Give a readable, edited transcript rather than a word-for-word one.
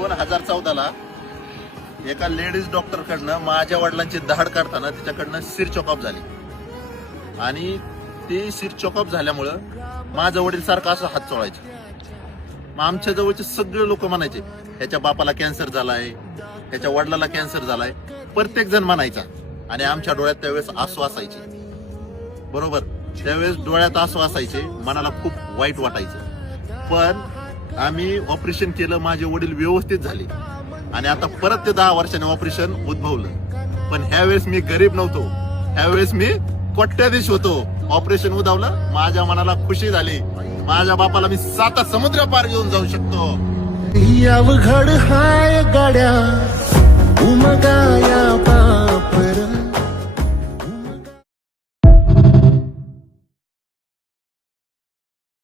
2014ला एका ladies doctor कडनं माझ्या वडिलांची दाढ काढताना तिच्याकडनं सिर चॉकअप झाली आणि ती सिर चॉकअप झाल्यामुळं माझं वडील सारखं असं हात चोळायचे. मग आमच्या जवळचे सगळे लोक म्हणायचे ह्याच्या बापाला कॅन्सर झालाय, ह्याच्या वडिलाला कॅन्सर झालाय, प्रत्येक जण म्हणायचा. आणि आमच्या डोळ्यात त्यावेळेस आसू असायचे. बरोबर, त्यावेळेस डोळ्यात आसू असायचे, मनाला खूप वाईट वाटायचं. पण आम्ही ऑपरेशन केलं, माझे वडील व्यवस्थित झाले आणि आता परत ते 10 वर्षांनी ऑपरेशन उद्भवलं. पण ह्या वेळेस मी गरीब नव्हतो, ह्यावेळेस मी कोट्याधीश होतो. ऑपरेशन उद्भवलं, माझ्या मनाला खुशी झाली. माझ्या बापाला मी 7 समुद्र पार घेऊन जाऊ शकतो. अवघड हाय गाड्या उमगाया पापर